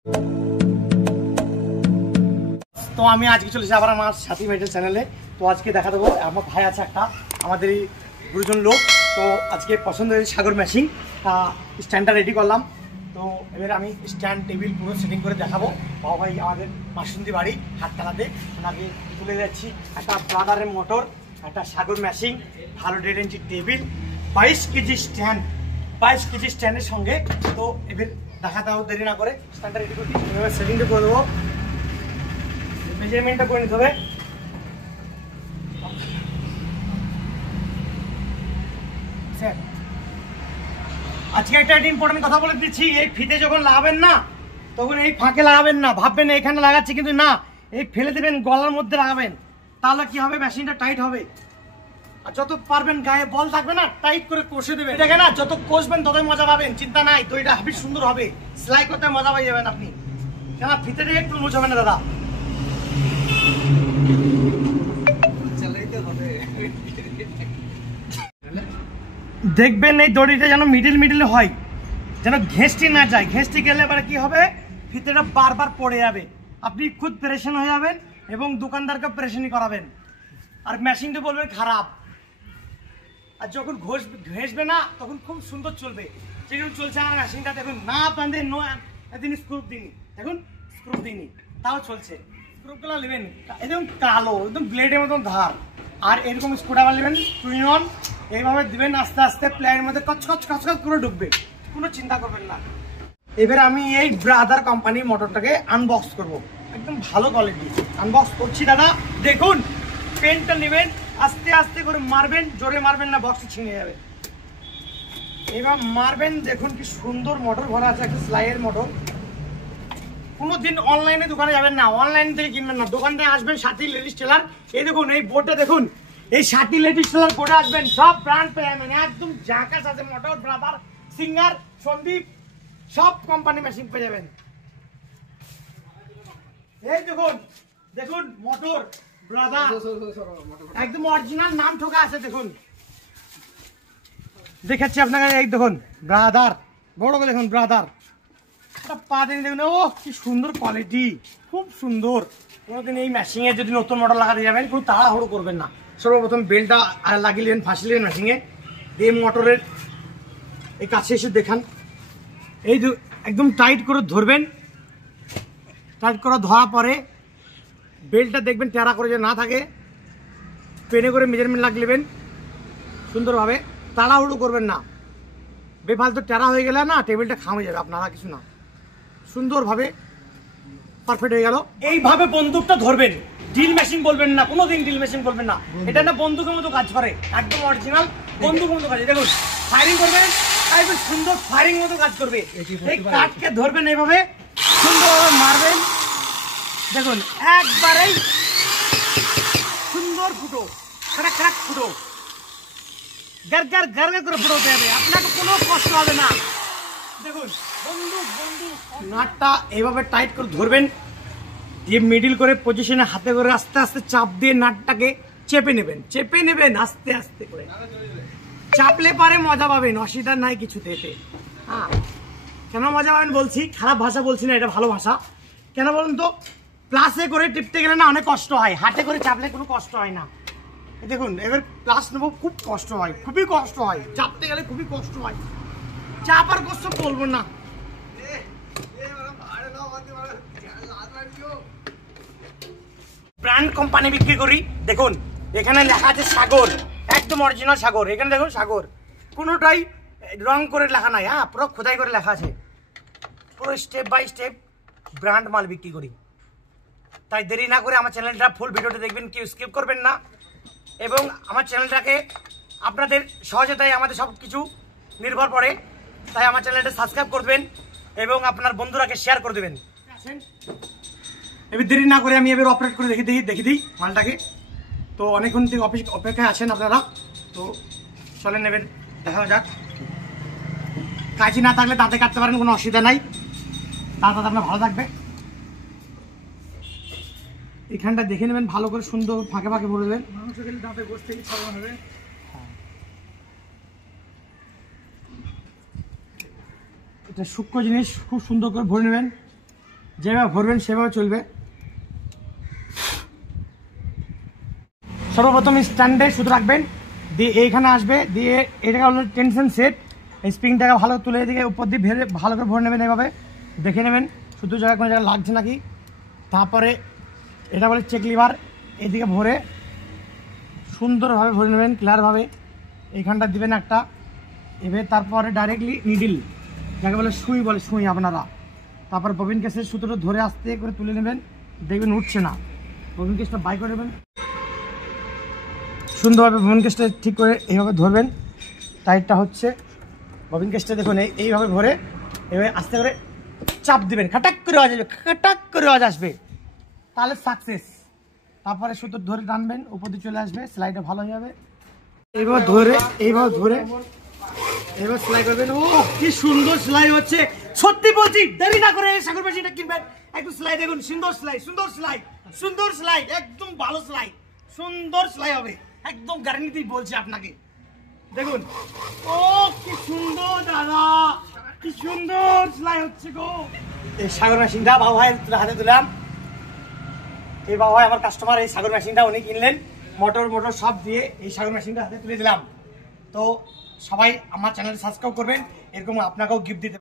তো আমি আজকে চলেছি আবার আমার সাথী মেটাল চ্যানেলে। তো আজকে দেখা দেবো আমার ভাই আছে একটা, আমাদের গুরুজন লোক। তো আজকে পছন্দের সাগর ম্যাশিং স্ট্যান্ডটা রেডি করলাম। তো এবার আমি স্ট্যান্ড টেবিল পুরো সেটিং করে দেখাবো। বাবা ভাই আমাদের মাসুন্দি বাড়ি হাটতলাতে, ওনাকে তুলে যাচ্ছি একটা ব্রাদারের মোটর, একটা সাগর ম্যাশিং, ভালো 1.5 ইঞ্চি টেবিল, 22 কেজি স্ট্যান্ড, 22 কেজি স্ট্যান্ডের সঙ্গে। তো এবার দেখাতে হবে, দেরি না করে স্ট্যান্ডটা রেডি করছি। এবার সেটিংটা করে দেবো, মেজারমেন্টটা করে নিতে হবে। আজকে একটা ইম্পর্টেন্ট কথা বলে দিচ্ছি, এই ফিতে যখন লাগাবেন না তখন এই ফাঁকে লাগাবেন না, ভাববেন এখানে লাগাচ্ছি, কিন্তু না, এই ফেলে দেবেন, গলার মধ্যে লাগাবেন। তাহলে কি হবে, মেশিনটা টাইট হবে। আর যত পারবেন গায়ে বল থাকবে না, টাইট করে কষে দেবেন। এটাকে না যত কষবেন ততই মজা পাবেন, চিন্তা নাই। তো এটা হাবি সুন্দর হবে, সেলাই করতে মজা পাই যাবেন আপনি। কেন ফিতেটা একটু লুজ হবে না দাদা, দেখবেন এই দড়িটা যেন মিডিল হয়, যেন ঘেঁষটি না যায়। ঘেঁষটি গেলে এবারে কি হবে, ফিতেটা বারবার পড়ে যাবে, আপনি খুদ প্রেশন হয়ে যাবেন এবং দোকানদারকে প্রেশনই করাবেন, আর মেশিনটা বলবেন খারাপ। আর যখন ঘেঁষবে না তখন খুব সুন্দর চলবে। যেরকম চলছে আমার মেশিনটা দেখুন, না বাঁধে দিন স্ক্রু দিন, দেখুন স্ক্রু দিনই তাও চলছে। স্ক্রুগুলো নেবেন একদম কালো, একদম ব্লেডের মতন ধার, আর এরকম স্ক্রুড্রাইভার নেবেন টুইন অন, এইভাবে দিবেন, আস্তে আস্তে প্লেনের মধ্যে কচকচ করে ঢুকবে, কোনো চিন্তা করবেন না। এবার আমি এই ব্রাদার কোম্পানির মোটরটাকে আনবক্স করব, একদম ভালো কোয়ালিটি আনবক্স করছি দাদা। দেখুন পেনটা নেবেন, আস্তে আস্তে করে মারবেন, জোরে মারবেন না, বক্সে ছিঁড়ে যাবে। এবার মারবেন, দেখুন কি সুন্দর মোটর ভরা আছে, একটা স্লাইয়ের মোটর। কোনোদিন অনলাইনে দোকানে যাবেন না, অনলাইন থেকে কিনবেন না, দোকানে আসবেন সাথী লেডিস টেলার। এই দেখুন এই বোর্ডটা দেখুন, এই সাথী লেডিস টেলার বোর্ডে আসবেন, সব ব্র্যান্ড পেয়ে যাবেন, একদম জাকাস আছে। মোটর, ব্রাদার, সিঙ্গার, সন্দীপ, সব কোম্পানি মেশিন পেয়ে যাবেন। এই দেখুন দেখুন মোটর ব্রাদার, একদম অরিজিনাল নাম ঠোকা আছে। দেখুন দেখাচ্ছি আপনাকে, এই দেখুন ব্রাদার, বড় করে দেখুন ব্রাদার, পা দিন দেখুন, ও কি সুন্দর কোয়ালিটি, খুব সুন্দর। কোনোদিন এই মেশিনে যদি নতুন মোটর লাগাতে যাবেন, কোনো তাড়াহুড়ো করবেন না। সর্বপ্রথম বেলটা লাগিয়ে নেবেন, ফাঁসি নেবেন মেশিনে। এই মোটরের এই কাছে এসে দেখান, এই একদম টাইট করে ধরবেন। টাইট করে ধরার পরে বেল্টটা দেখবেন টেরা করে যে না থাকে, পেনে করে মেজারমেন্ট লাগিয়ে নেবেন সুন্দরভাবে। তাড়াহুড়ো করবেন না, বেফালতু টেরা হয়ে গেলে না টেবিলটা খামে যাবে, আপনারা কিছু না, সুন্দরভাবে পারফেক্ট হয়ে গেল। এইভাবে বন্দুকটা ধরবেন, ড্রিল মেশিন বলবেন না, কোনোদিন ড্রিল মেশিন বলবেন না। এটা না বন্দুকের মতো কাজ করে, একদম অরিজিনাল বন্দুকের মতো কাজ। দেখুন ফায়ারিং করবেন, একদম সুন্দর ফায়ারিং মতো কাজ করবে। এই কাঠকে ধরবেন, এইভাবে সুন্দরভাবে মারবেন, দেখুন একবারেই সুন্দর ফুটো, ক্র্যাক ফুটো, গার করে ফুটোতে হবে, আপনাকে কোনো কষ্ট হবে না। দেখুন বন্দুক নাটটা এইভাবে টাইট করে ধরবেন, দিয়ে মিডিল করে পজিশনে হাতে করে আস্তে আস্তে চাপ দিয়ে নাটটাকে চেপে নেবেন আস্তে আস্তে করে। চাপলে পারে মজা পাবেন, অসুবিধা নাই কিছুতে। এতে হ্যাঁ, কেন মজা পাবেন বলছি, খারাপ ভাষা বলছি না, এটা ভালো ভাষা। কেন বলুন তো, প্লাসে করে টিপতে গেলে না অনেক কষ্ট হয়, হাতে করে চাপলে কোনো কষ্ট হয় না। দেখুন এবার প্লাস নেবো, খুব কষ্ট হয়, খুবই কষ্ট হয়, চাপতে গেলে খুবই কষ্ট হয়। চাপার কষ্ট বলবো না। ব্র্যান্ড কোম্পানি বিক্রি করি। দেখুন এখানে লেখা আছে সাগর, একদম অরিজিনাল সাগর। এখানে দেখুন সাগর, কোনোটাই রং করে লেখা নাই, হ্যাঁ পুরো খোদাই করে লেখা আছে, পুরো স্টেপ বাই স্টেপ ব্র্যান্ড মাল বিক্রি করি। তাই দেরি না করে আমার চ্যানেলটা ফুল ভিডিওটা দেখবেন, কেউ স্কিপ করবেন না। এবং আমার চ্যানেলটাকে আপনাদের সহজেতায় আমাদের সব কিছু নির্ভর করে, তাই আমার চ্যানেলটা সাবস্ক্রাইব করবেন এবং আপনার বন্ধুরাকে শেয়ার করে দেবেন। এবার দেরি না করে আমি এবার অপারেট করে দেখি দিই মালটাকে। তো অনেকক্ষণ থেকে অপেক্ষায় আছেন আপনারা, তো চলেন এবার দেখা যাক। কাঁচি না থাকলে দাঁতে কাটতে পারেন, কোনো অসুবিধা নাই, দাঁত আপনার ভালো থাকবে। এখানটা দেখে নেবেন ভালো করে, সুন্দর ফাঁকে ভরে দেবেন, মাংস খেলে দাঁতে গোস্ত থেকে ছড়ানো হবে। এটা সূক্ষ্ম জিনিস, খুব সুন্দর করে ভরে নেবেন। যেভাবে ভরবেন সেভাবে চলবে। সর্বপ্রথম স্ট্যান্ডে সুতো রাখবেন, দিয়ে এইখানে আসবে, দিয়ে এটাকে হলো টেনশন সেট। এই স্প্রিংটাকে ভালো তুলে দিকে উপর দিয়ে ভেবে ভালো করে ভরে নেবেন, এভাবে দেখে নেবেন শুধু জায়গায় কোনো জায়গায় লাগছে নাকি। তারপরে এটা বলে চেক লিভার, এদিকে ভরে সুন্দরভাবে ভরে নেবেন ক্লিয়ারভাবে। এইখানটা দিবেন একটা, এবার তারপরে ডাইরেক্টলি নিডিল, যাকে বলে সুই বলে, সুই আপনারা। তারপর ববিন কেসের সুতোটা ধরে আস্তে করে তুলে নেবেন, দেখবেন উঠছে না। ববিন কেসটা বাই করে নেবেন সুন্দরভাবে, ববিন কেসটা ঠিক করে এইভাবে ধরবেন, টাইটটা হচ্ছে। ববিন কেসটা দেখুন এইভাবে ভরে এভাবে আস্তে করে চাপ দিবেন, খাটাক করে আওয়াজ আসবে, খাটাক করে আওয়াজ আসবে, তাহলে সাকসেস। তারপরে সুতো ধরে টানবেন, উপর দিয়ে চলে আসবে, সেলাইটা ভালো হয়ে যাবে। এইভাবে ধরে এবার সেলাই করবেন। ও কি সুন্দর সেলাই হচ্ছে, সত্যি বলছি, দেরি না করে সাগর মেশিনটা কিনবেন। একটু সেলাই দেখুন, সুন্দর সেলাই, সুন্দর সেলাই, সুন্দর সেলাই, একদম ভালো সেলাই, সুন্দর সেলাই হবে, একদম গ্যারান্টি বলছি আপনাকে। দেখুন, ও কি সুন্দর দাদা, কি সুন্দর সেলাই হচ্ছে গো। এই সাগর মেশিনটা বাবু ভাইয়ের হাতে দিলাম। এই বাবু ভাই আমার কাস্টমার, এই সাগর মেশিনটা উনি কিনলেন, মোটর সব দিয়ে এই সাগর মেশিনটা হাতে তুলে দিলাম। তো সবাই আমার চ্যানেল সাবস্ক্রাইব করবেন, এরকম আপনাকেও গিফট দিতে